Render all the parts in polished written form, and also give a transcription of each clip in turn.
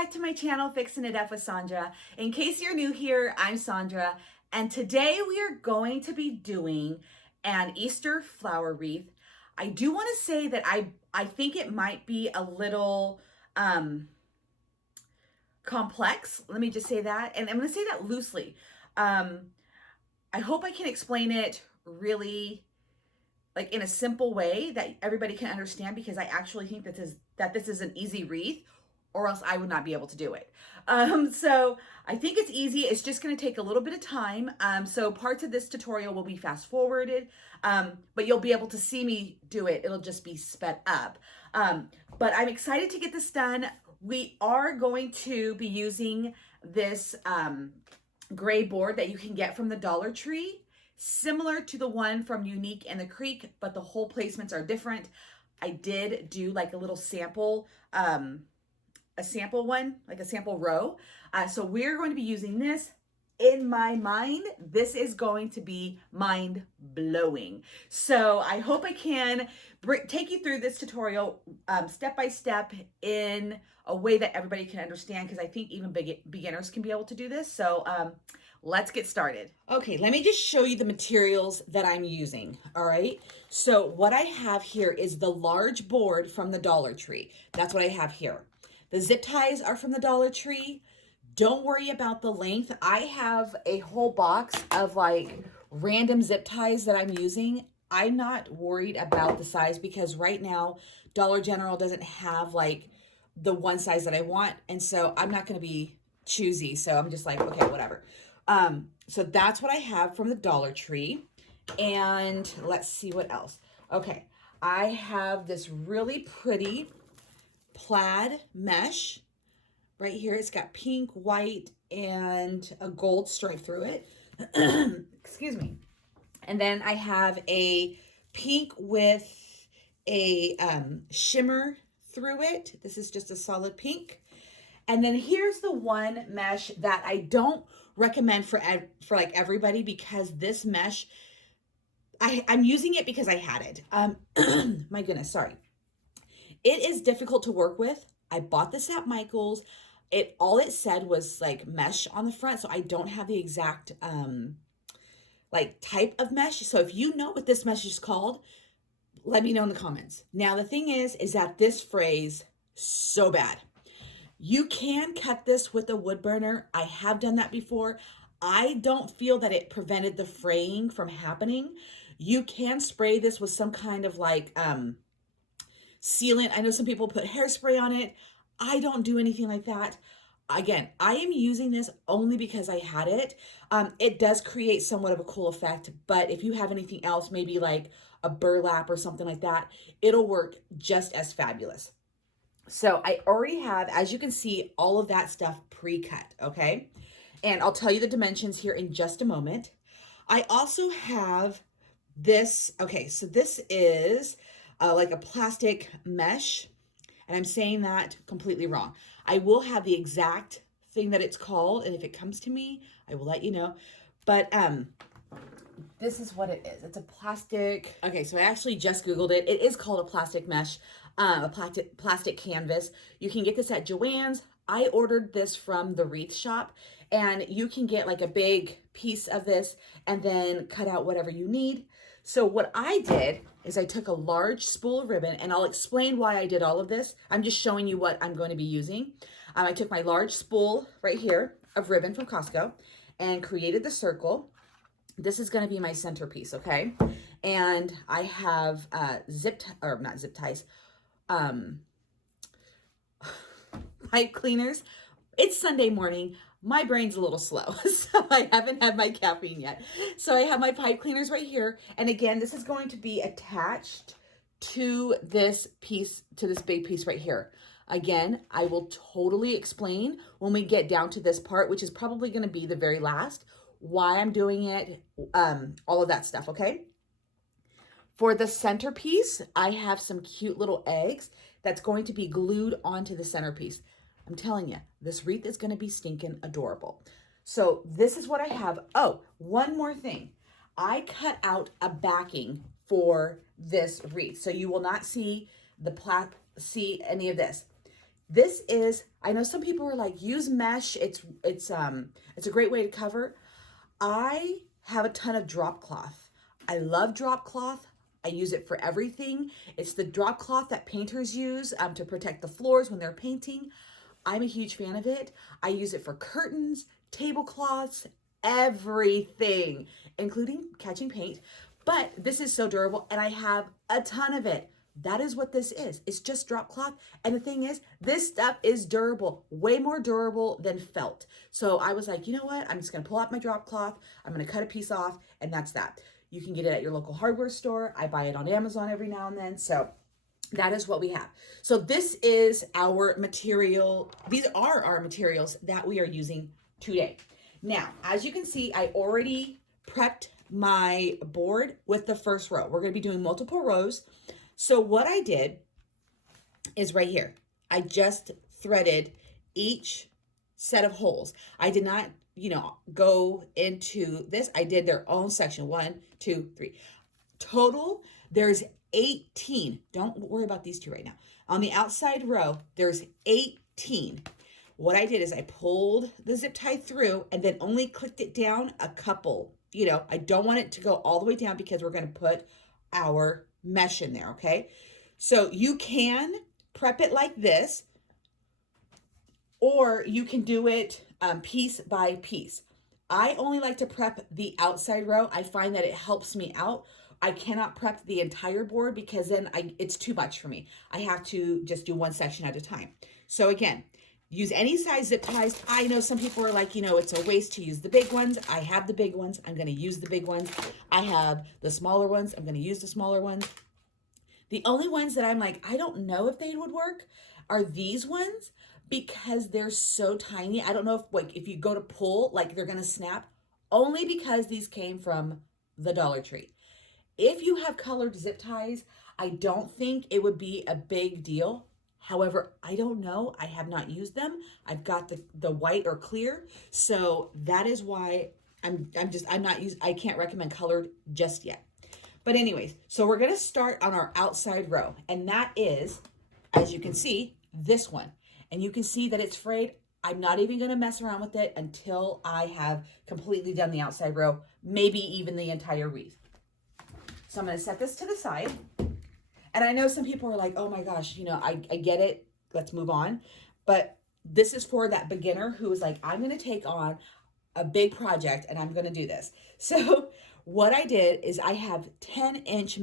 back to my channel, Fixin' It Up with Sandra. In case you're new here, I'm Sandra, and today we are going to be doing an Easter flower wreath. I do want to say that I think it might be a little complex. Let me just say that, and I'm going to say that loosely. I hope I can explain it really like in a simple way that everybody can understand, because I actually think that this is an easy wreath, or else I would not be able to do it. So I think it's easy. It's just going to take a little bit of time. So parts of this tutorial will be fast forwarded, but you'll be able to see me do it. It'll just be sped up. But I'm excited to get this done. We are going to be using this gray board that you can get from the Dollar Tree, similar to the one from Unique and the Creek, but the hole placements are different. I did do like a little sample, a sample one, like a sample row. So we're going to be using this. In my mind, this is going to be mind blowing. So I hope I can take you through this tutorial step by step in a way that everybody can understand, because I think even beginners can be able to do this. So let's get started. Okay, let me just show you the materials that I'm using, all right? So what I have here is the large board from the Dollar Tree. That's what I have here. The zip ties are from the Dollar Tree. Don't worry about the length. I have a whole box of like random zip ties that I'm using. I'm not worried about the size, because right now Dollar General doesn't have like the one size that I want. And so I'm not going to be choosy. So I'm just like, okay, whatever. So that's what I have from the Dollar Tree. And let's see what else. Okay. I have this really pretty plaid mesh right here. It's got pink, white, and a gold stripe through it. Excuse me. And then I have a pink with a shimmer through it. This is just a solid pink. And then here's the one mesh that I don't recommend for like everybody, because this mesh, I'm using it because I had it. My goodness, sorry. It is difficult to work with. I bought this at Michael's. All it said was like mesh on the front, so I don't have the exact like type of mesh. So if you know what this mesh is called, let me know in the comments. Now the thing is that this frays so bad. You can cut this with a wood burner. I have done that before. I don't feel that it prevented the fraying from happening. You can spray this with some kind of like sealant. I know some people put hairspray on it. I don't do anything like that. Again, I am using this only because I had it. It does create somewhat of a cool effect, but if you have anything else, maybe like a burlap or something like that, it'll work just as fabulous. So I already have, as you can see, all of that stuff pre-cut, okay? And I'll tell you the dimensions here in just a moment. I also have this, okay, so this is like a plastic mesh, and I'm saying that completely wrong. I will have the exact thing that it's called, and if it comes to me, I will let you know. But this is what it is. It's a plastic, okay, so I actually just Googled it. It is called a plastic mesh, a plastic canvas. You can get this at Joann's. I ordered this from the wreath shop, and you can get like a big piece of this and then cut out whatever you need. So what I did is I took a large spool of ribbon, and I'll explain why I did all of this. I'm just showing you what I'm going to be using. I took my large spool right here of ribbon from Costco and created the circle. This is going to be my centerpiece, okay? And I have not zip ties, pipe cleaners. It's Sunday morning. My brain's a little slow, so I haven't had my caffeine yet. So I have my pipe cleaners right here. And again, this is going to be attached to this piece, to this big piece right here. Again, I will totally explain when we get down to this part, which is probably going to be the very last, why I'm doing it, all of that stuff, okay? For the centerpiece, I have some cute little eggs that's going to be glued onto the centerpiece. I'm telling you, this wreath is going to be stinking adorable. So this is what I have. Oh, one more thing. I cut out a backing for this wreath, so you will not see any of this. This is, I know some people are like, use mesh. It's a great way to cover. I have a ton of drop cloth. I love drop cloth. I use it for everything. It's the drop cloth that painters use to protect the floors when they're painting. I'm a huge fan of it. I use it for curtains, tablecloths, everything, including catching paint. But this is so durable and I have a ton of it. That is what this is. It's just drop cloth. And the thing is, this stuff is durable, way more durable than felt. So I was like, you know what? I'm just going to pull out my drop cloth. I'm going to cut a piece off and that's that. You can get it at your local hardware store. I buy it on Amazon every now and then. So that is what we have. So this is our material. These are our materials that we are using today. Now, as you can see, I already prepped my board with the first row. We're going to be doing multiple rows. So what I did is right here, I just threaded each set of holes. I did not, go into this. I did their own section. 1, 2, 3. Total, there's 18. Don't worry about these two right now. On the outside row, there's 18. What I did is I pulled the zip tie through and then only clicked it down a couple. I don't want it to go all the way down because we're going to put our mesh in there, okay? So you can prep it like this, or you can do it piece by piece. I only like to prep the outside row. I find that it helps me out. I cannot prep the entire board because then it's too much for me. I have to just do one section at a time. So again, use any size zip ties. I know some people are like, it's a waste to use the big ones. I have the big ones. I'm going to use the big ones. I have the smaller ones. I'm going to use the smaller ones. The only ones that I'm like, I don't know if they would work are these ones because they're so tiny. I don't know if you go to pull, like they're going to snap, only because these came from the Dollar Tree. If you have colored zip ties, I don't think it would be a big deal. However, I don't know. I have not used them. I've got the white or clear. So that is why I can't recommend colored just yet. But anyways, so we're going to start on our outside row. And that is, as you can see, this one. And you can see that it's frayed. I'm not even going to mess around with it until I have completely done the outside row, maybe even the entire wreath. So I'm going to set this to the side. And I know some people are like, oh my gosh, I get it. Let's move on. But this is for that beginner who is like, I'm going to take on a big project and I'm going to do this. So what I did is I have 10-inch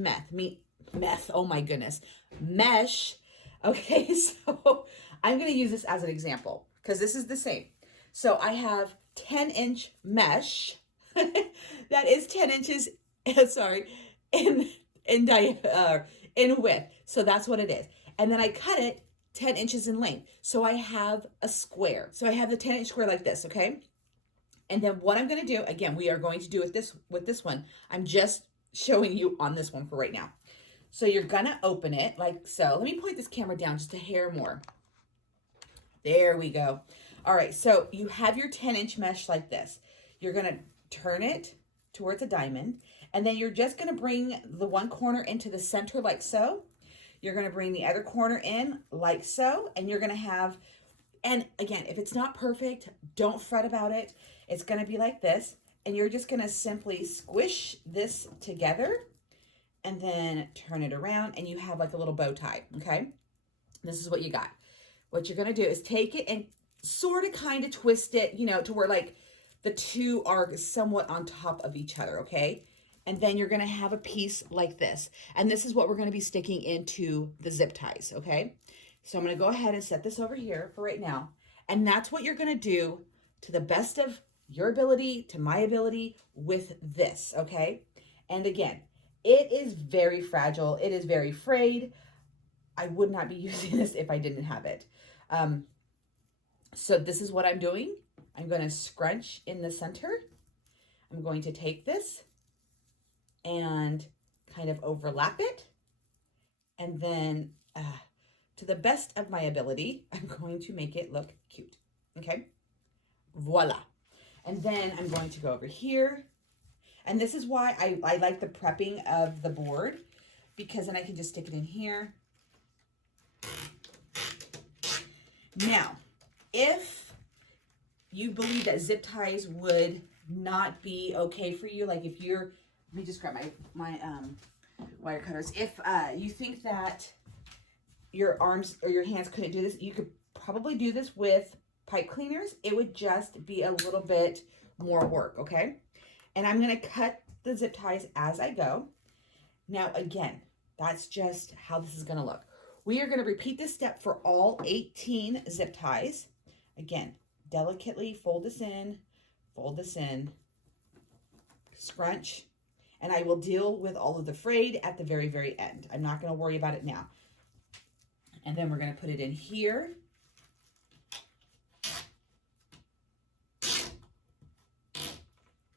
oh my goodness, mesh. Okay, so I'm going to use this as an example because this is the same. So I have 10-inch mesh that is 10 inches, sorry, in width. So that's what it is. And then I cut it 10 inches in length. So I have a square. So I have the 10-inch square like this, okay? And then what I'm going to do, again, we are going to do it with this one. I'm just showing you on this one for right now. So you're going to open it like so. Let me point this camera down just a hair more. There we go. All right, so you have your 10-inch mesh like this. You're going to turn it towards a diamond, and then you're just going to bring the one corner into the center like so. You're going to bring the other corner in like so, and you're going to have, and again, if it's not perfect, don't fret about it. It's going to be like this, and you're just going to simply squish this together and then turn it around, and you have like a little bow tie, okay? This is what you got. What you're going to do is take it and sort of kind of twist it, to where like the two are somewhat on top of each other, okay? And then you're going to have a piece like this. And this is what we're going to be sticking into the zip ties, okay? So I'm going to go ahead and set this over here for right now. And that's what you're going to do to the best of your ability, to my ability with this, okay? And again, it is very fragile. It is very frayed. I would not be using this if I didn't have it. So this is what I'm doing. I'm going to scrunch in the center. I'm going to take this and kind of overlap it. And then to the best of my ability, I'm going to make it look cute. Okay, voila. And then I'm going to go over here. And this is why I like the prepping of the board, because then I can just stick it in here. Now, if you believe that zip ties would not be okay for you, like if you're, let me just grab my wire cutters. If you think that your arms or your hands couldn't do this, you could probably do this with pipe cleaners. It would just be a little bit more work, okay? And I'm gonna cut the zip ties as I go. Now again, that's just how this is gonna look. We are gonna repeat this step for all 18 zip ties. Again, delicately fold this in, scrunch, and I will deal with all of the frayed at the very, very end. I'm not gonna worry about it now. And then we're gonna put it in here.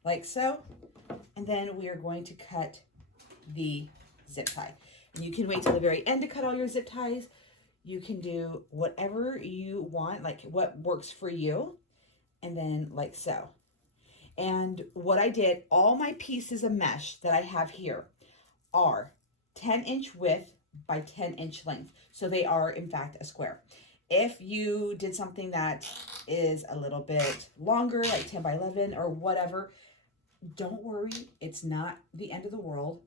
Like so. And then we are going to cut the zip tie. And you can wait till the very end to cut all your zip ties. You can do whatever you want, like what works for you. And then like so. And what I did, all my pieces of mesh that I have here are 10-inch width by 10-inch length. So they are in fact a square. If you did something that is a little bit longer, like 10 by 11 or whatever, don't worry, it's not the end of the world.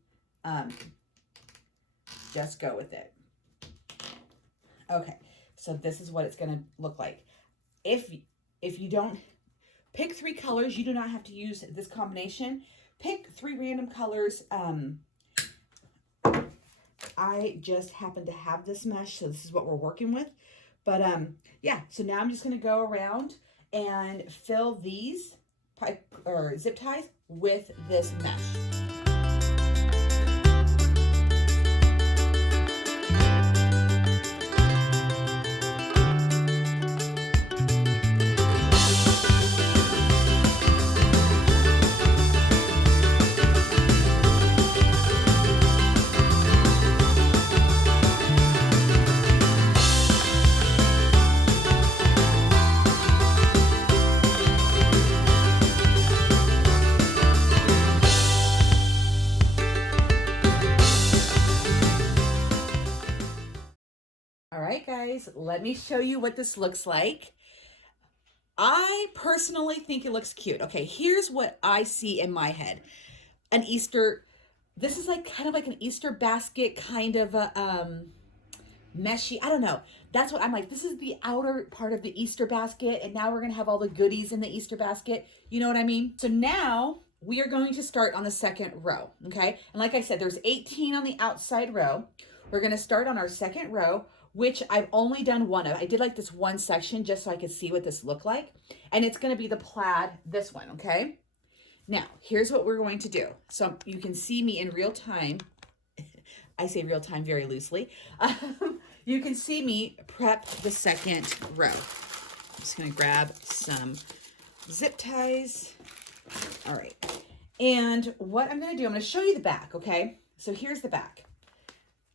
Just go with it. Okay, so this is what it's gonna look like. If you don't pick 3 colors, you do not have to use this combination. Pick 3 random colors. I just happen to have this mesh, so this is what we're working with. But yeah, so now I'm just gonna go around and fill these pipe or zip ties with this mesh. Guys, let me show you what this looks like. I personally think it looks cute. Okay, here's what I see in my head. An Easter, this is like kind of like an Easter basket, kind of a meshy, I don't know. That's what I'm like, this is the outer part of the Easter basket, and now we're gonna have all the goodies in the Easter basket. You know what I mean? So now we are going to start on the second row, okay? And like I said, there's 18 on the outside row. We're gonna start on our second row, which I've only done one of. I did like this one section just so I could see what this looked like. And it's gonna be the plaid, this one, okay? Now, here's what we're going to do. So you can see me in real time. I say real time very loosely. You can see me prep the second row. I'm just gonna grab some zip ties. All right. And what I'm gonna do, I'm gonna show you the back, okay? So here's the back.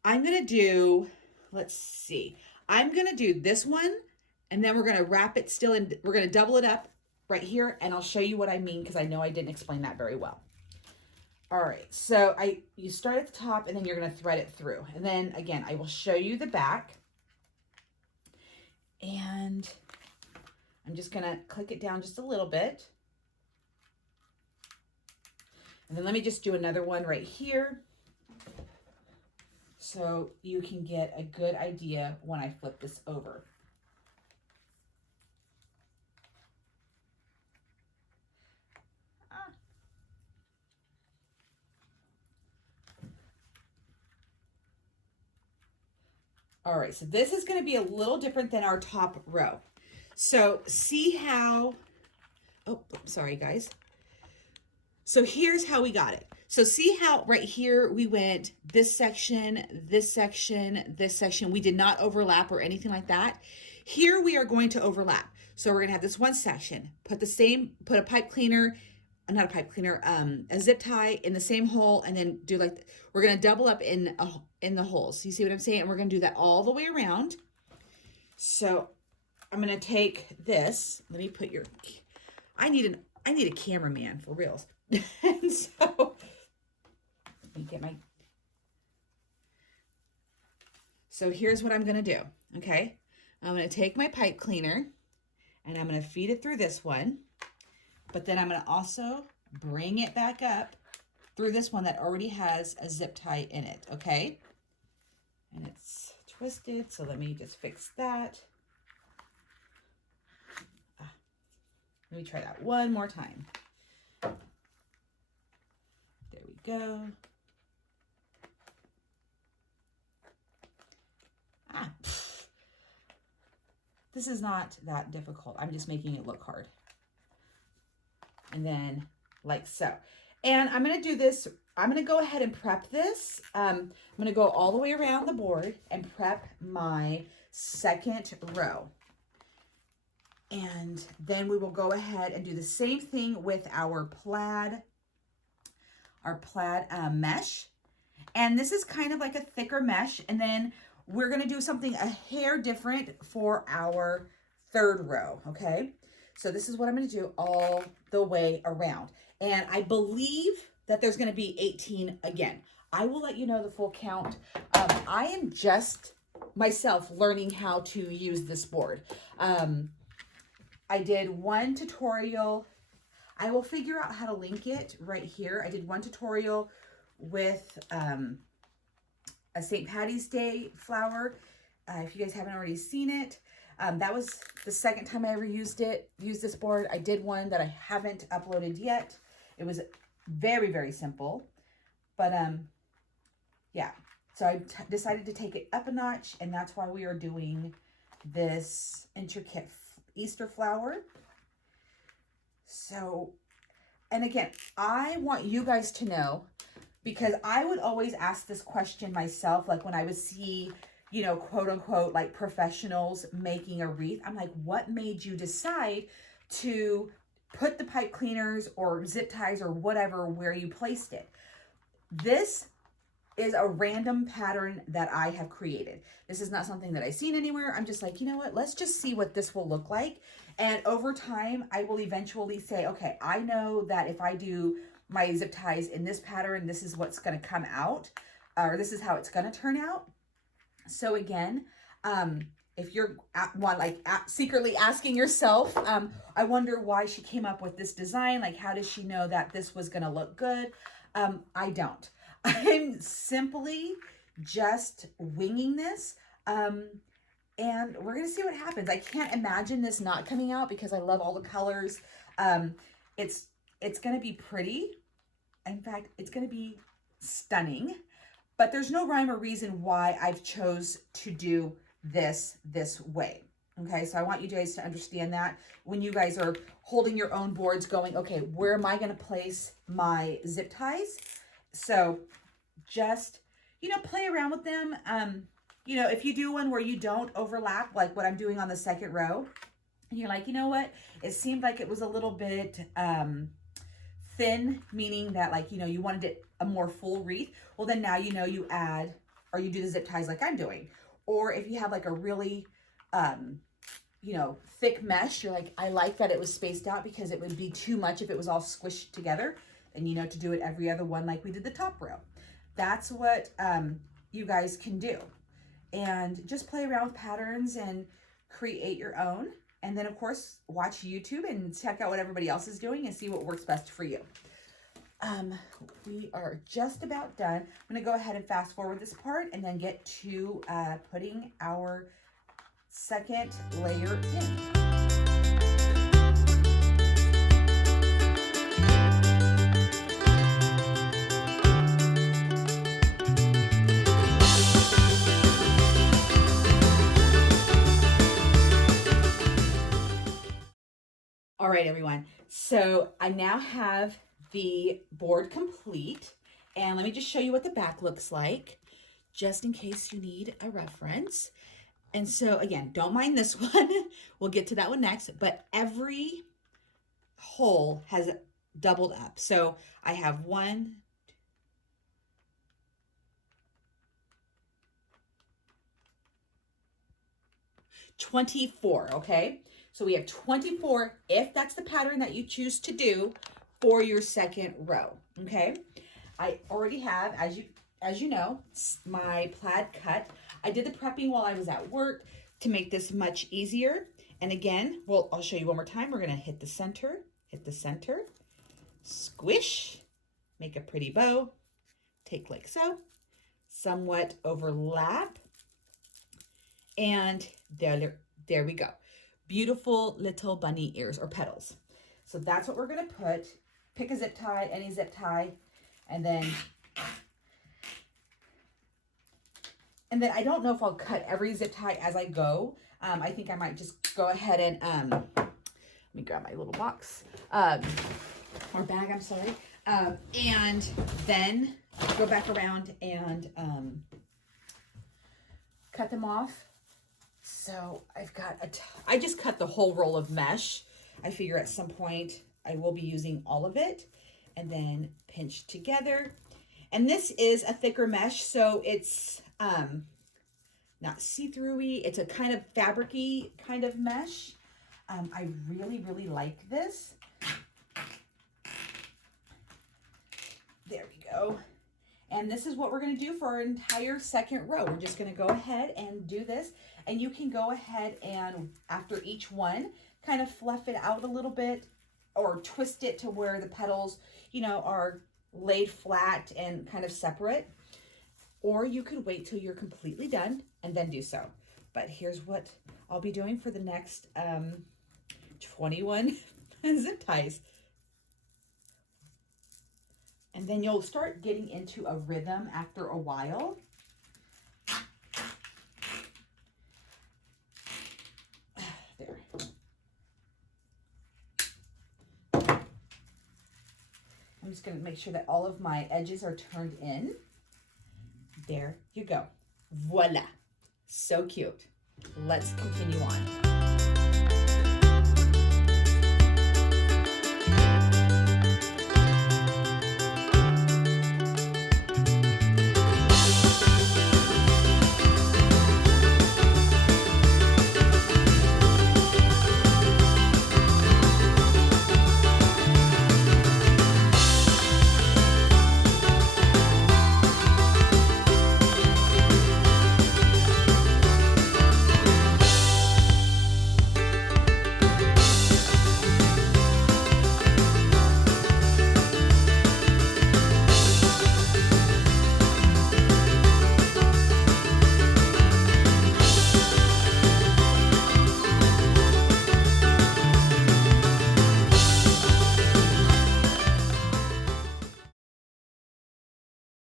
I'm gonna do, let's see. I'm gonna do this one, and then we're gonna wrap it still in, we're gonna double it up right here, and I'll show you what I mean because I know I didn't explain that very well. All right, so you start at the top and then you're gonna thread it through. And then again, I will show you the back. And I'm just gonna click it down just a little bit. And then let me just do another one right here, so you can get a good idea when I flip this over. All right, so this is going to be a little different than our top row. So see how, oh, sorry guys. So here's how we got it. So see how right here we went this section, this section, this section. We did not overlap or anything like that. Here we are going to overlap. So we're gonna have this one section, put a pipe cleaner, not a pipe cleaner, a zip tie in the same hole, and then do like, we're gonna double up in the holes. You see what I'm saying? And we're gonna do that all the way around. So I'm gonna take this, let me put I need a cameraman for reals. And so, let me get so here's what I'm gonna do, okay? I'm going to take my pipe cleaner and I'm going to feed it through this one, but then I'm going to also bring it back up through this one that already has a zip tie in it, okay? And it's twisted, so let me just fix that. Let me try that one more time. There we go. This is not that difficult. I'm just making it look hard. And then like so. And I'm going to do this. I'm going to go ahead and prep this. I'm going to go all the way around the board and prep my second row. And then we will go ahead and do the same thing with our plaid mesh. And this is kind of like a thicker mesh. And then we're going to do something a hair different for our third row, okay? So this is what I'm going to do all the way around. And I believe that there's going to be 18 again. I will let you know the full count. I am just myself learning how to use this board. I did one tutorial. I will figure out how to link it right here. I did one tutorial with a St. Patty's Day flower. If you guys haven't already seen it, that was the second time I ever used this board. I did one that I haven't uploaded yet. It was very, very simple, but yeah. So I decided to take it up a notch, and that's why we are doing this intricate Easter flower. So, and again, I want you guys to know, because I would always ask this question myself, like when I would see, you know, quote unquote, like professionals making a wreath. I'm like, what made you decide to put the pipe cleaners or zip ties or whatever where you placed it? This is a random pattern that I have created. This is not something that I've seen anywhere. I'm just like, you know what, let's just see what this will look like. And over time, I will eventually say, okay, I know that if I do my zip ties in this pattern, this is what's going to come out, or this is how it's going to turn out. So again, if you're secretly asking yourself, I wonder why she came up with this design. Like, how does she know that this was going to look good? I don't. I'm simply just winging this. And we're going to see what happens. I can't imagine this not coming out because I love all the colors. It's going to be pretty. In fact, it's going to be stunning, but there's no rhyme or reason why I've chose to do this way. Okay, so I want you guys to understand that when you guys are holding your own boards going, okay, where am I going to place my zip ties? So just, you know, play around with them. You know, if you do one where you don't overlap, like what I'm doing on the second row, and you're like, you know what, it seemed like it was a little bit thin, meaning that, like, you know, you wanted it a more full wreath. Well, then now, you know, you add, or you do the zip ties like I'm doing. Or if you have like a really, you know, thick mesh, you're like, I like that it was spaced out because it would be too much if it was all squished together. And you know, to do it every other one like we did the top row. That's what you guys can do. And just play around with patterns and create your own. And then, of course, watch YouTube and check out what everybody else is doing and see what works best for you. We are just about done. I'm going to go ahead and fast forward this part and then get to putting our second layer in. All right, everyone. So I now have the board complete, and let me just show you what the back looks like, just in case you need a reference. And so again, don't mind this one. We'll get to that one next, but every hole has doubled up. So I have 24, okay? So we have 24 if that's the pattern that you choose to do for your second row, okay? I already have, as you know, my plaid cut. I did the prepping while I was at work. to make this much easier. And again, I'll show you one more time. We're gonna hit the center, squish, make a pretty bow, take like so, somewhat overlap, and there we go. Beautiful little bunny ears or petals. So that's what we're gonna put. Pick a zip tie, any zip tie, and then I don't know if I'll cut every zip tie as I go. I think I might just go ahead and, let me grab my little box, or bag, I'm sorry. And then go back around and cut them off. So I've got I just cut the whole roll of mesh. I figure at some point I will be using all of it, and then pinch together. And this is a thicker mesh, so it's not see-through-y. It's a kind of fabric-y kind of mesh. I really, really like this. There we go. And this is what we're going to do for our entire second row. We're just going to go ahead and do this. And you can go ahead and, after each one, kind of fluff it out a little bit or twist it to where the petals, you know, are laid flat and kind of separate. Or you could wait till you're completely done and then do so. But here's what I'll be doing for the next 21 zip ties. And then you'll start getting into a rhythm after a while. There. I'm just going to make sure that all of my edges are turned in. There you go. Voila. So cute. Let's continue on.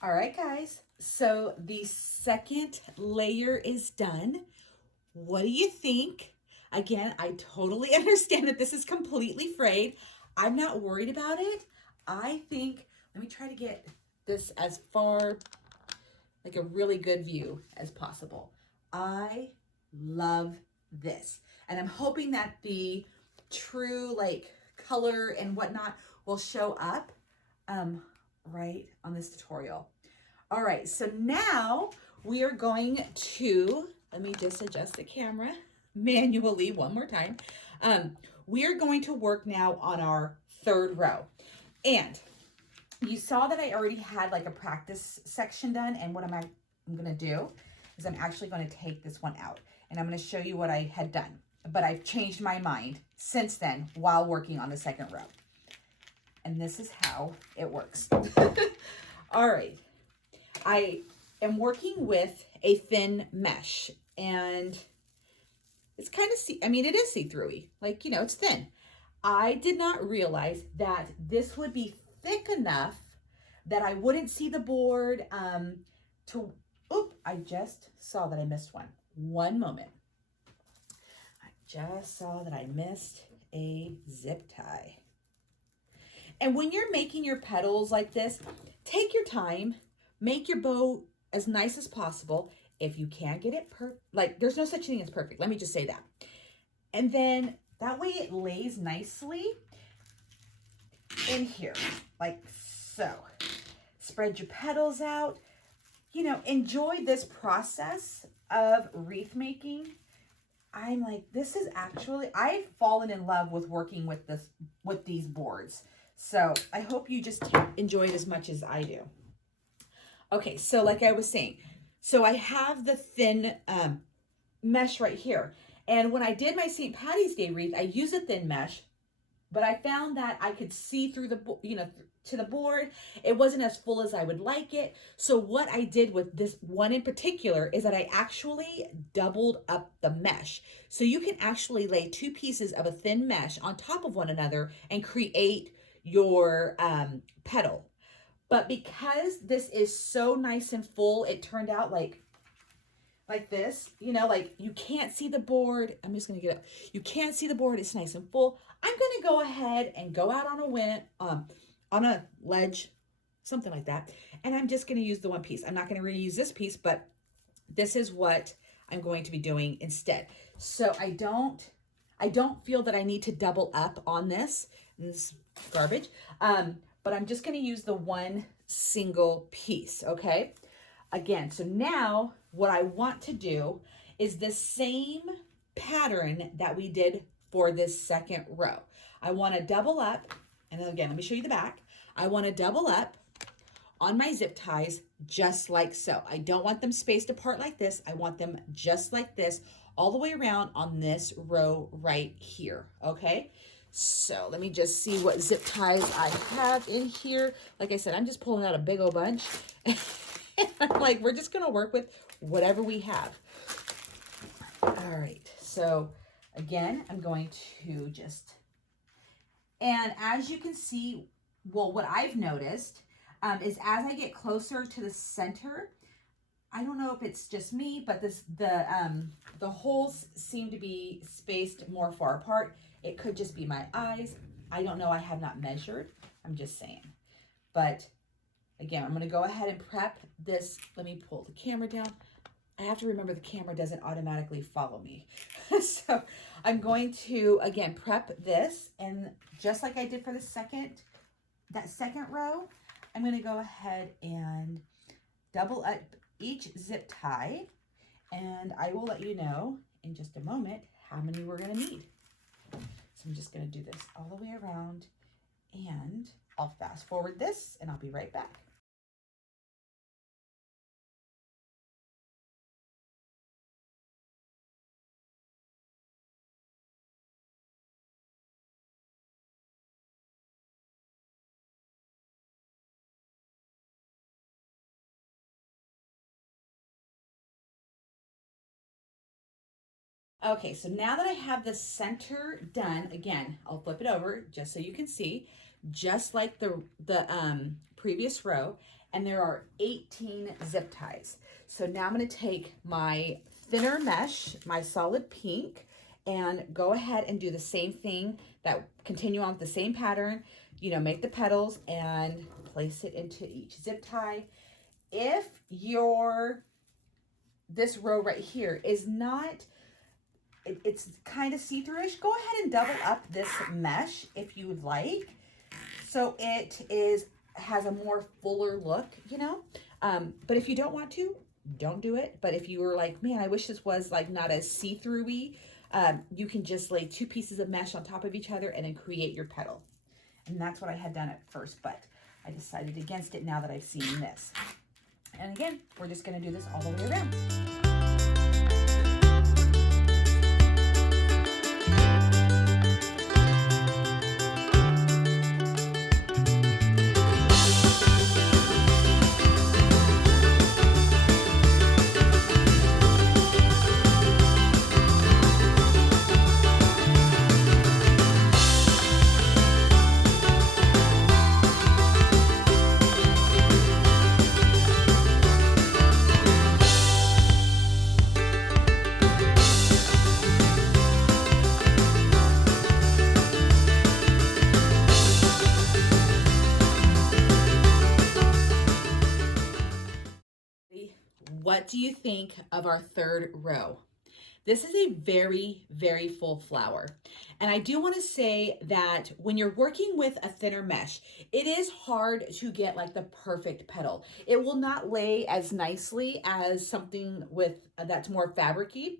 All right, guys, so the second layer is done. What do you think? Again, I totally understand that this is completely frayed. I'm not worried about it. I think, let me try to get this as far, like a really good view as possible. I love this. And I'm hoping that the true like color and whatnot will show up right on this tutorial. All right, so now we are going to, let me just adjust the camera manually one more time. We are going to work now on our third row. And you saw that I already had like a practice section done, and what I'm gonna do is I'm actually gonna take this one out and I'm gonna show you what I had done. But I've changed my mind since then while working on the second row. And this is how it works. All right. I am working with a thin mesh, and it's kind of, it is see-through-y, like, you know, it's thin. I did not realize that this would be thick enough that I wouldn't see the board I just saw that I missed one. One moment. I just saw that I missed a zip tie. And when you're making your petals like this, take your time. Make your bow as nice as possible. If you can't get it like there's no such thing as perfect. Let me just say that. And then that way it lays nicely in here, like so. Spread your petals out. You know, enjoy this process of wreath making. I'm like, this is actually, I've fallen in love with working with these boards. So I hope you just enjoy it as much as I do. Okay, so like I was saying, so I have the thin mesh right here. And when I did my St. Patty's Day wreath, I used a thin mesh, but I found that I could see through the, to the board. It wasn't as full as I would like it. So what I did with this one in particular is that I actually doubled up the mesh. So you can actually lay two pieces of a thin mesh on top of one another and create your petal. But because this is so nice and full, it turned out like this, like you can't see the board. I'm just going to get up. You can't see the board. It's nice and full. I'm going to go ahead and go out on a ledge, something like that. And I'm just going to use the one piece. I'm not going to reuse this piece, but this is what I'm going to be doing instead. So I don't feel that I need to double up on this. This is garbage. But I'm just going to use the one single piece. Okay. Again, so now what I want to do is the same pattern that we did for this second row. I want to double up, and then again, let me show you the back. I want to double up on my zip ties just like so. I don't want them spaced apart like this. I want them just like this all the way around on this row right here, okay? So let me just see what zip ties I have in here. Like I said, I'm just pulling out a big old bunch. I'm like, we're just going to work with whatever we have. All right. So again, I'm going to just, and as you can see, well, what I've noticed is as I get closer to the center, I don't know if it's just me, but the holes seem to be spaced more far apart. It could just be my eyes. I don't know. I have not measured. I'm just saying. But again, I'm going to go ahead and prep this. Let me pull the camera down. I have to remember the camera doesn't automatically follow me. So I'm going to, again, prep this. And just like I did for that second row, I'm going to go ahead and double up each zip tie. And I will let you know in just a moment how many we're going to need. So I'm just going to do this all the way around, and I'll fast forward this and I'll be right back. Okay, so now that I have the center done, again, I'll flip it over just so you can see, just like the previous row, and there are 18 zip ties. So now I'm going to take my thinner mesh, my solid pink, and go ahead and do the same thing, continue on with the same pattern, make the petals and place it into each zip tie. If this row right here is not, it's kind of see-through-ish, go ahead and double up this mesh if you would like, so it has a more fuller look, but if you don't want to, don't do it. But if you were like, man, I wish this was like not as see-through-y, you can just lay two pieces of mesh on top of each other and then create your petal. And that's what I had done at first, but I decided against it now that I've seen this. And again, we're just going to do this all the way around. What do you think of our third row? This is a very, very full flower. And I do want to say that when you're working with a thinner mesh, it is hard to get like the perfect petal. It will not lay as nicely as something that's more fabric-y.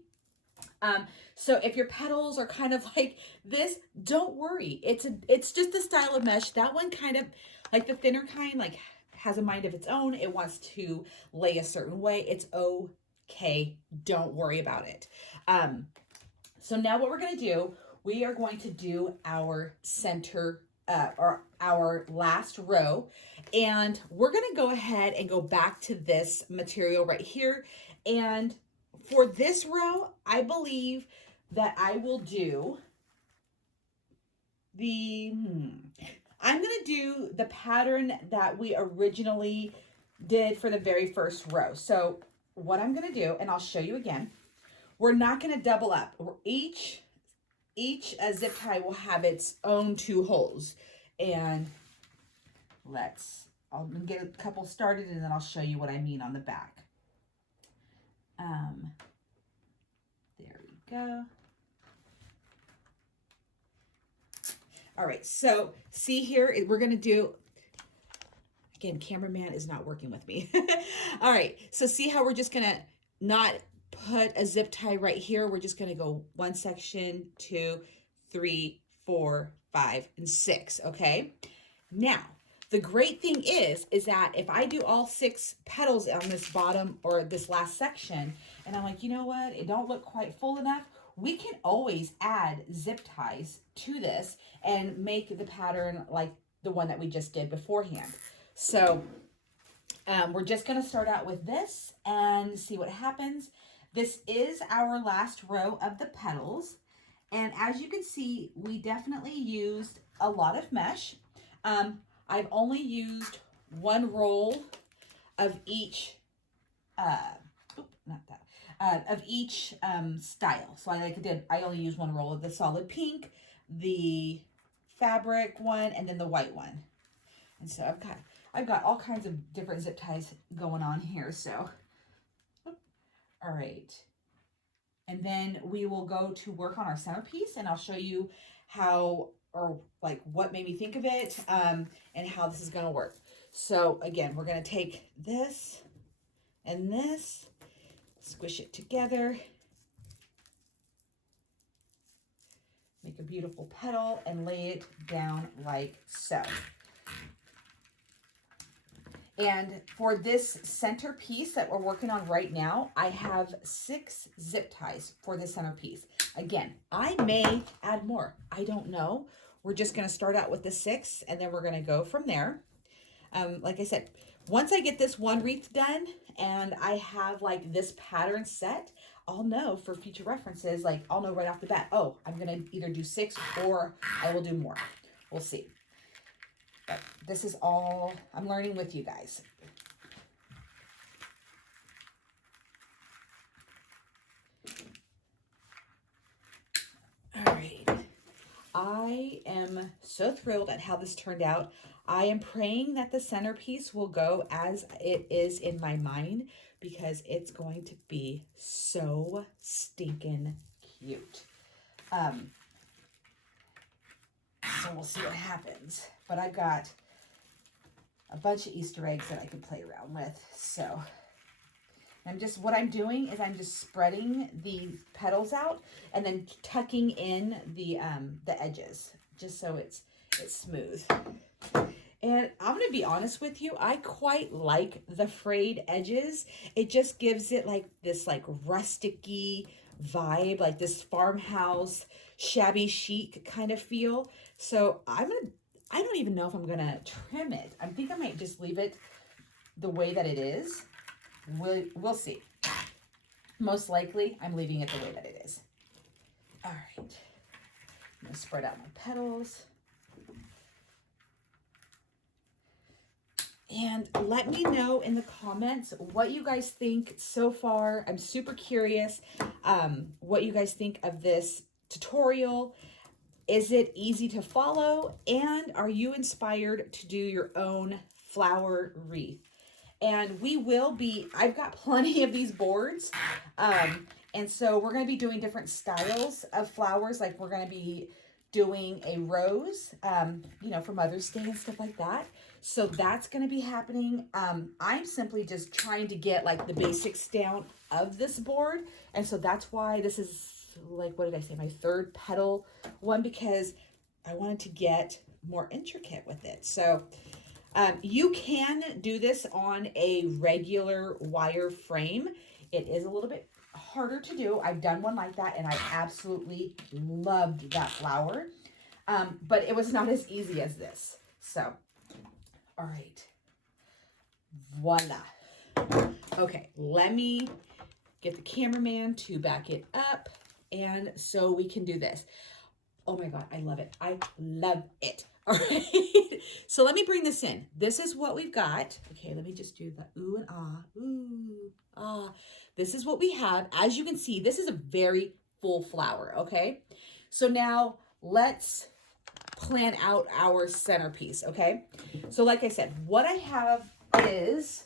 So if your petals are kind of like this, don't worry. It's just a style of mesh. That one kind of, like the thinner kind, like has a mind of its own. It wants to lay a certain way. It's Okay, don't worry about it. So now what we're going to do, we are going to do our center or our last row, and we're going to go ahead and go back to this material right here. And for this row, I believe that I will do I'm going to do the pattern that we originally did for the very first row. So what I'm going to do, and I'll show you again, we're not going to double up. Each zip tie will have its own 2 holes. And I'll get a couple started and then I'll show you what I mean on the back. There we go. All right, so see here, we're gonna do, again, cameraman is not working with me. All right, so see how we're just gonna not put a zip tie right here. We're just gonna go 1 section, 2, 3, 4, 5, and 6, okay? Now, the great thing is that if I do all 6 petals on this bottom or this last section, and I'm like, you know what, it don't look quite full enough, we can always add zip ties to this and make the pattern like the one that we just did beforehand. So we're just going to start out with this and see what happens. This is our last row of the petals. And as you can see, we definitely used a lot of mesh. I've only used 1 roll of each, of each style. So I only used 1 roll of the solid pink, the fabric one, and then the white one. And so I've got all kinds of different zip ties going on here. So, all right. And then we will go to work on our centerpiece, and I'll show you how, or like what made me think of it, and how this is going to work. So again, we're going to take this and this, squish it together, make a beautiful petal, and lay it down like so. And for this centerpiece that we're working on right now, I have 6 zip ties for the centerpiece. Again, I may add more. I don't know. We're just going to start out with the 6, and then we're going to go from there. Like I said, once I get this one wreath done and I have like this pattern set, I'll know for future references, like I'll know right off the bat, oh, I'm going to either do 6 or I will do more. We'll see. But this is all I'm learning with you guys. All right. I am so thrilled at how this turned out. I am praying that the centerpiece will go as it is in my mind, because it's going to be so stinking cute. So we'll see what happens. But I've got a bunch of Easter eggs that I can play around with. So what I'm doing is I'm just spreading the petals out and then tucking in the edges, just so it's smooth. And I'm going to be honest with you, I quite like the frayed edges. It just gives it like this like rusticy vibe, like this farmhouse, shabby chic kind of feel. So I don't even know if I'm going to trim it. I think I might just leave it the way that it is. We'll see. Most likely, I'm leaving it the way that it is. All right. I'm going to spread out my petals. And let me know in the comments what you guys think so far. I'm super curious what you guys think of this tutorial. Is it easy to follow? And are you inspired to do your own flower wreath? And I've got plenty of these boards. And so we're going to be doing different styles of flowers. Like we're going to be doing a rose, for Mother's Day and stuff like that. So that's going to be happening. I'm simply just trying to get like the basics down of this board. And so that's why this is like, what did I say? My 3rd petal one, because I wanted to get more intricate with it. So you can do this on a regular wire frame It is a little bit harder to do. I've done one like that and I absolutely loved that flower. But it was not as easy as this. So, all right. Voila. Okay, let me get the cameraman to back it up and so we can do this. Oh my God, I love it. I love it. All right. So let me bring this in. This is what we've got. Okay, let me just do the ooh and ah. Ooh, ah. This is what we have. As you can see, this is a very full flower, okay? So now let's plan out our centerpiece, okay? So like I said, what I have is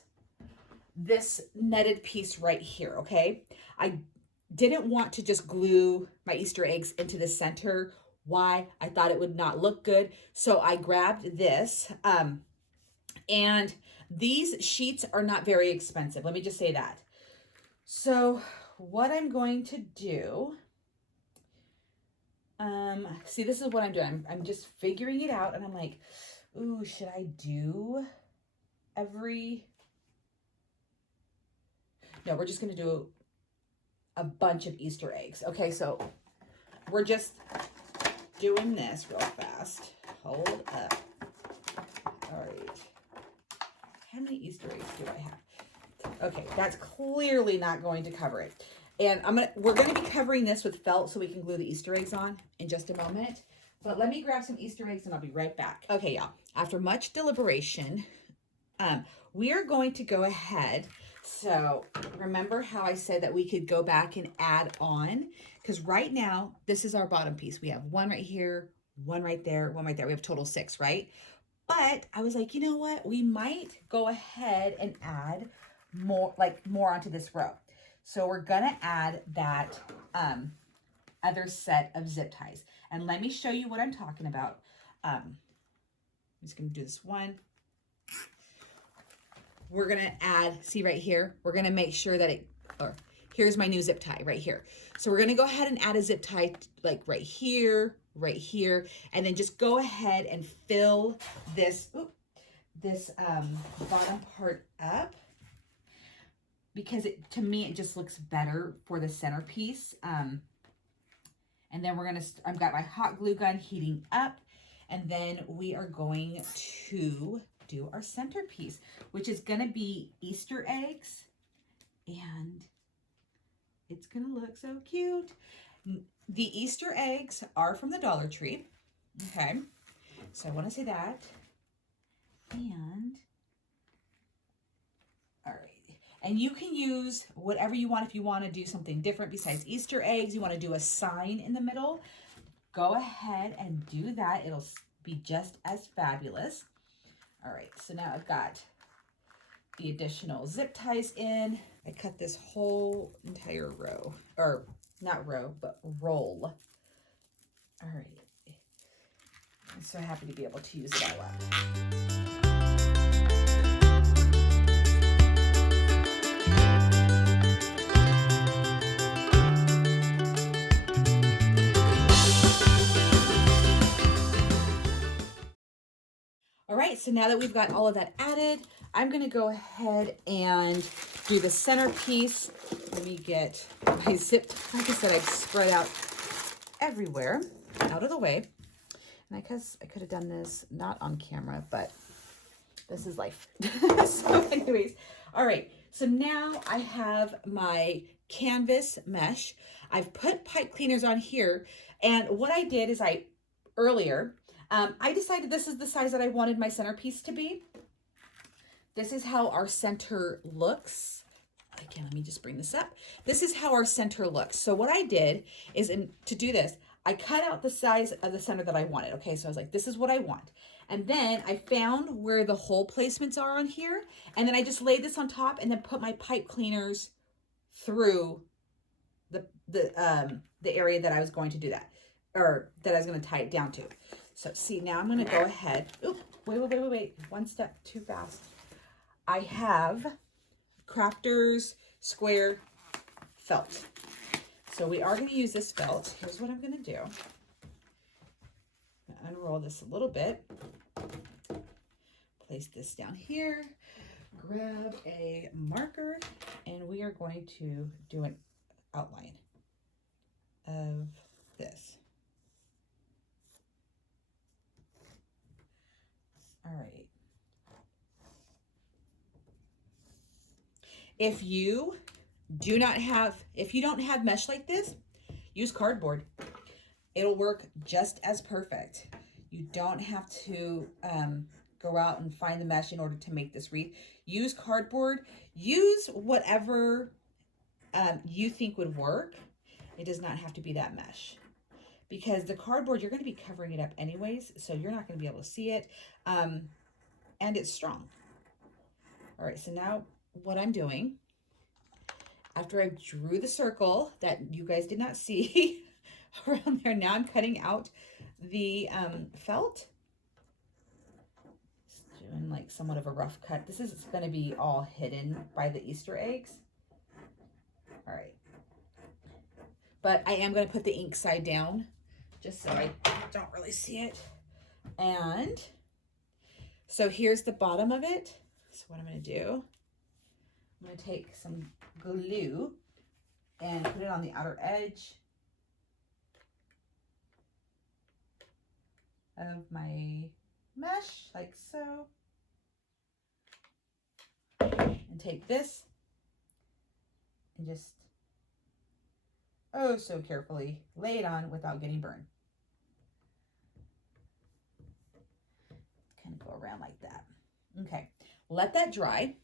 this netted piece right here, okay? I didn't want to just glue my Easter eggs into the center. Why? I thought it would not look good. So I grabbed this, and these sheets are not very expensive. Let me just say that. So what I'm going to do, see, this is what I'm doing. I'm just figuring it out, and I'm like, ooh, should I do every... No, we're just going to do a bunch of Easter eggs. Okay, so we're just doing this real fast. Hold up. All right. How many Easter eggs do I have? Okay, that's clearly not going to cover it. And we're going to be covering this with felt so we can glue the Easter eggs on in just a moment. But let me grab some Easter eggs and I'll be right back. Okay, y'all. After much deliberation, we are going to go ahead. So remember how I said that we could go back and add on? Because right now, this is our bottom piece. We have one right here, one right there, one right there. We have total 6, right? But I was like, you know what? We might go ahead and add more onto this row. So we're gonna add that other set of zip ties. And let me show you what I'm talking about. I'm just gonna do this one. We're gonna add, see right here, we're gonna make sure that here's my new zip tie right here. So we're gonna go ahead and add a zip tie like right here, and then just go ahead and fill this, bottom part up, because to me, it just looks better for the centerpiece. And then I've got my hot glue gun heating up, and then we are going to do our centerpiece, which is gonna be Easter eggs, and it's gonna look so cute. The Easter eggs are from the Dollar Tree, okay? So I wanna say that, and, all right. And you can use whatever you want if you wanna do something different besides Easter eggs. You wanna do a sign in the middle, go ahead and do that. It'll be just as fabulous. All right, so now I've got the additional zip ties in. I cut this whole entire row, or not row, but roll. All right. I'm so happy to be able to use it all up. All right, so now that we've got all of that added, I'm gonna go ahead and do the centerpiece. Let me get my zip, like I said, I've spread out everywhere, out of the way. And I could have done this not on camera, but this is life. So anyways, all right, so now I have my canvas mesh. I've put pipe cleaners on here, and what I did is earlier, I decided this is the size that I wanted my centerpiece to be. This is how our center looks. Again, let me just bring this up. This is how our center looks. So what I did is, to do this, I cut out the size of the center that I wanted. Okay, so I was like, this is what I want. And then I found where the hole placements are on here. And then I just laid this on top and then put my pipe cleaners through the area that I was going to do that, or that I was going to tie it down to. So see, now I'm going to go ahead. Oop, wait. One step too fast. I have Crafters Square felt. So we are going to use this felt. Here's what I'm going to do. I'm going to unroll this a little bit. Place this down here. Grab a marker And we are going to do an outline of this. All right. If you don't have mesh like this, use cardboard. It'll work just as perfect. You don't have to go out and find the mesh in order to make this wreath. Use cardboard. Use whatever you think would work. It does not have to be that mesh, because the cardboard, you're going to be covering it up anyways, so you're not going to be able to see it, and it's strong. All right, so now what I'm doing, after I drew the circle that you guys did not see around there, now I'm cutting out the felt. Just doing like somewhat of a rough cut. This is going to be all hidden by the Easter eggs. All right. But I am going to put the ink side down just so I don't really see it. And so here's the bottom of it. So what I'm going to do, I'm going to take some glue and put it on the outer edge of my mesh, like so. And take this and just oh so carefully lay it on without getting burned. Kind of go around like that. Okay, let that dry.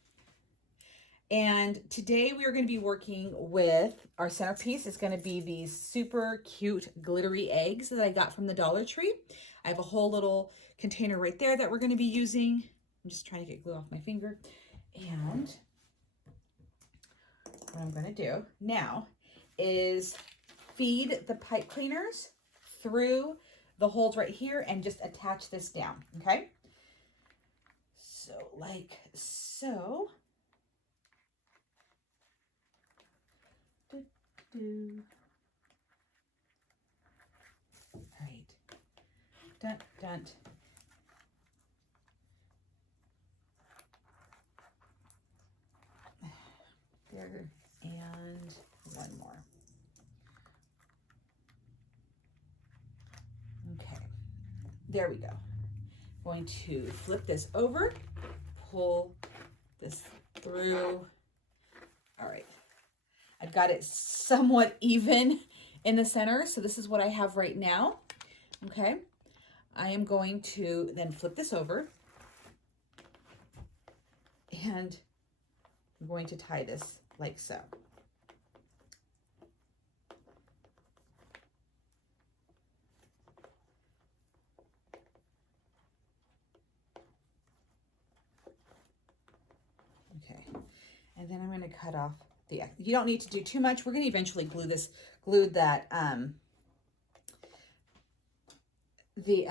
And today we are going to be working with our centerpiece. It's going to be these super cute glittery eggs that I got from the Dollar Tree. I have a whole little container right there that we're going to be using. I'm just trying to get glue off my finger. And what I'm going to do now is feed the pipe cleaners through the holes right here and just attach this down, okay? So like so. All right. Dun, dun. There, and one more. Okay, there we go. Going to flip this over, pull this through. All right, I've got it somewhat even in the center, so this is what I have right now. Okay, I am going to then flip this over, and I'm going to tie this like so. Okay, and then I'm going to cut off the, you don't need to do too much. We're going to eventually glue that the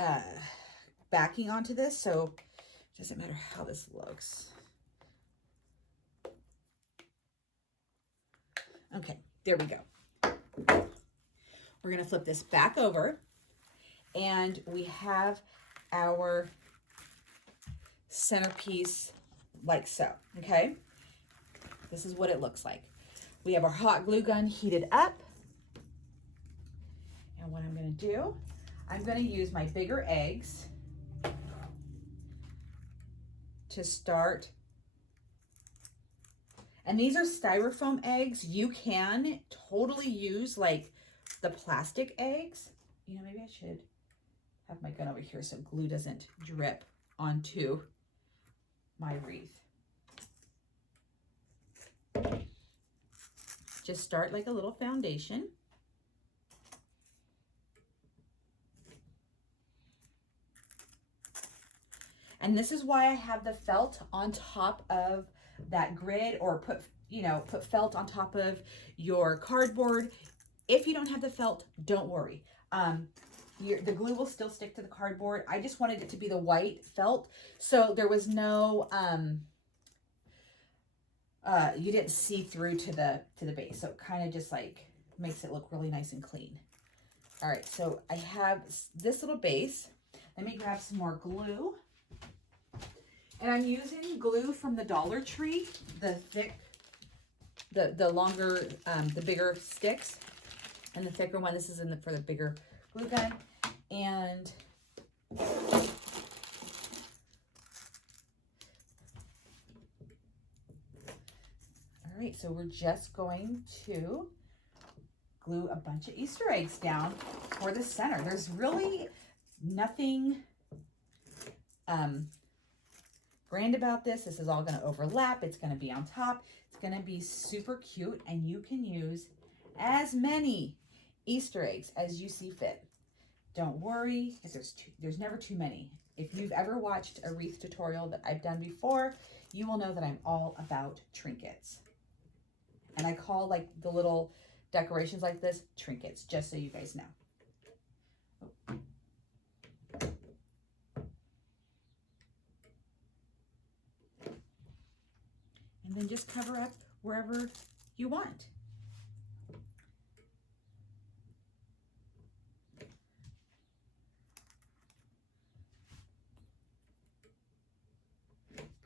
backing onto this, so it doesn't matter how this looks. Okay, there we go. We're going to flip this back over, and we have our centerpiece like so, okay? This is what it looks like. We have our hot glue gun heated up. And what I'm going to do, I'm going to use my bigger eggs to start. And these are styrofoam eggs. You can totally use like the plastic eggs. You know, maybe I should have my gun over here so glue doesn't drip onto my wreath. Just start like a little foundation. And this is why I have the felt on top of that grid, or put felt on top of your cardboard. If you don't have the felt, don't worry. The glue will still stick to the cardboard. I just wanted it to be the white felt, so there was no you didn't see through to the base, so it kind of just like makes it look really nice and clean. All right, so I have this little base. Let me grab some more glue. And I'm using glue from the Dollar Tree, the thick the longer, the bigger sticks, and the thicker one. This is for the bigger glue gun. And all right, so we're just going to glue a bunch of Easter eggs down for the center. There's really nothing grand about this. This is all going to overlap. It's going to be on top. It's going to be super cute, and you can use as many Easter eggs as you see fit. Don't worry, because there's never too many. If you've ever watched a wreath tutorial that I've done before, you will know that I'm all about trinkets. And I call like the little decorations like this trinkets, just so you guys know. And then just cover up wherever you want.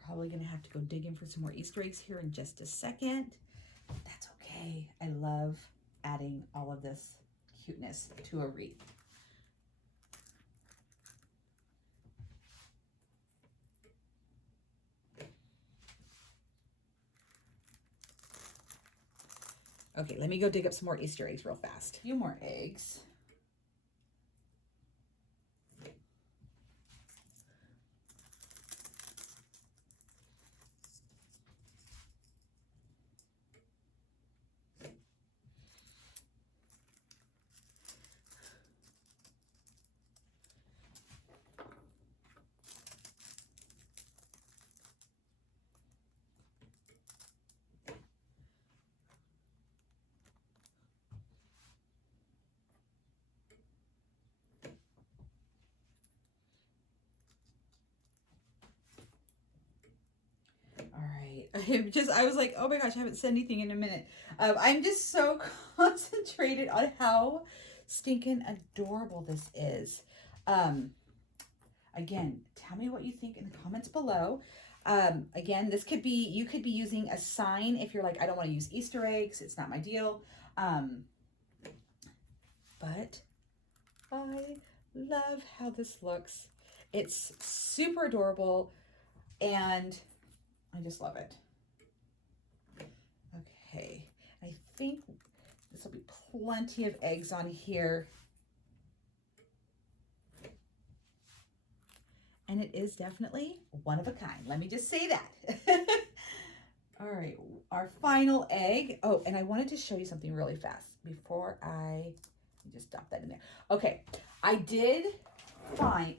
Probably gonna have to go digging for some more Easter eggs here in just a second. That's okay. I love adding all of this cuteness to a wreath. Okay, let me go dig up some more Easter eggs real fast. A few more eggs. I was like, oh my gosh, I haven't said anything in a minute. I'm just so concentrated on how stinking adorable this is. Again, tell me what you think in the comments below. Again, this could be, you could be using a sign if you're like, I don't want to use Easter eggs. It's not my deal. But I love how this looks. It's super adorable, and I just love it. Okay, I think this will be plenty of eggs on here. And it is definitely one of a kind. Let me just say that. All right, our final egg. Oh, and I wanted to show you something really fast before let me just dump that in there. Okay, I did find,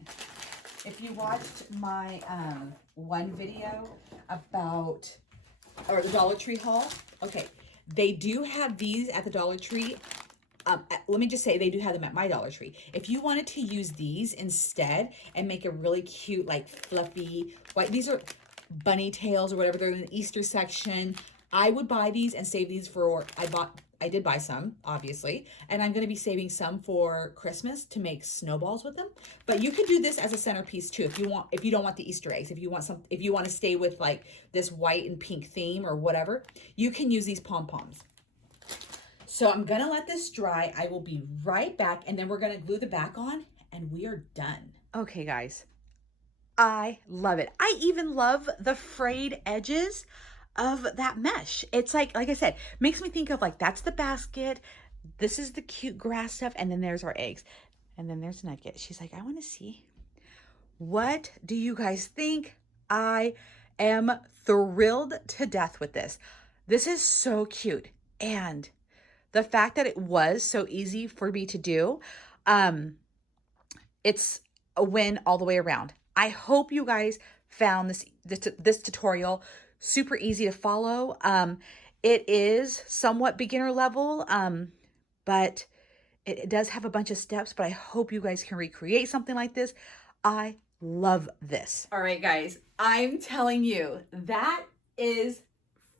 if you watched my one video about, or the Dollar Tree haul, okay, they do have these at the Dollar Tree. Let me just say, they do have them at my Dollar Tree. If you wanted to use these instead and make a really cute, like fluffy white, these are bunny tails or whatever, they're in the Easter section. I would buy these and save these for, I did buy some, obviously, and I'm going to be saving some for Christmas to make snowballs with them. But you could do this as a centerpiece too if you don't want the Easter eggs. If you want to stay with like this white and pink theme or whatever, you can use these pom-poms. So I'm going to let this dry. I will be right back, and then we're going to glue the back on, and we are done. Okay, guys, I love it. I even love the frayed edges of that mesh. It's like I said, makes me think of like, that's the basket, this is the cute grass stuff, and then there's our eggs, and then there's Nugget. She's like, I want to see. What do you guys think? I am thrilled to death with this. This is so cute, and the fact that it was so easy for me to do, it's a win all the way around. I hope you guys found this tutorial super easy to follow. It is somewhat beginner level, but it does have a bunch of steps, but I hope you guys can recreate something like this. I love this. All right, guys, I'm telling you, that is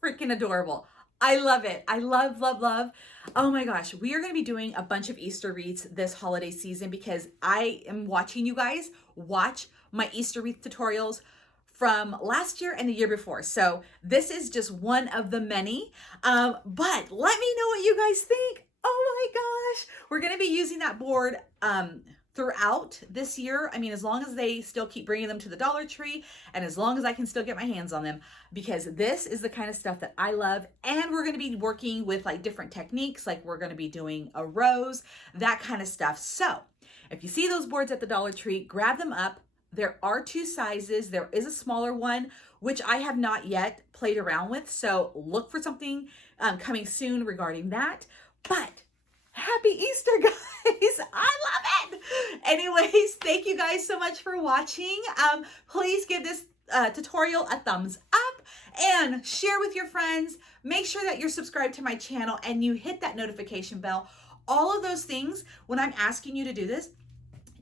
freaking adorable. I love it. I love, love, love. Oh my gosh, we are going to be doing a bunch of Easter wreaths this holiday season because I am watching you guys watch my Easter wreath tutorials from last year and the year before. So this is just one of the many, but let me know what you guys think. Oh my gosh, we're gonna be using that board throughout this year. I mean, as long as they still keep bringing them to the Dollar Tree and as long as I can still get my hands on them, because this is the kind of stuff that I love. And we're going to be working with like different techniques, like we're going to be doing a rose, that kind of stuff. So if you see those boards at the Dollar Tree, grab them up. There are 2 sizes. There is a smaller one, which I have not yet played around with. So look for something coming soon regarding that. But happy Easter, guys. I love it. Anyways, thank you guys so much for watching. Please give this tutorial a thumbs up and share with your friends. Make sure that you're subscribed to my channel and you hit that notification bell. All of those things, when I'm asking you to do this,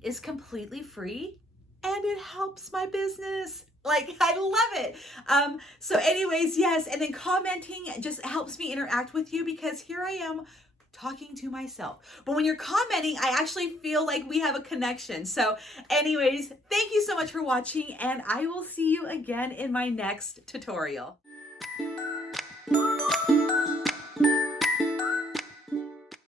is completely free and it helps my business. Like, I love it. So anyways, yes, and then commenting just helps me interact with you because here I am talking to myself. But when you're commenting, I actually feel like we have a connection. So anyways, thank you so much for watching and I will see you again in my next tutorial.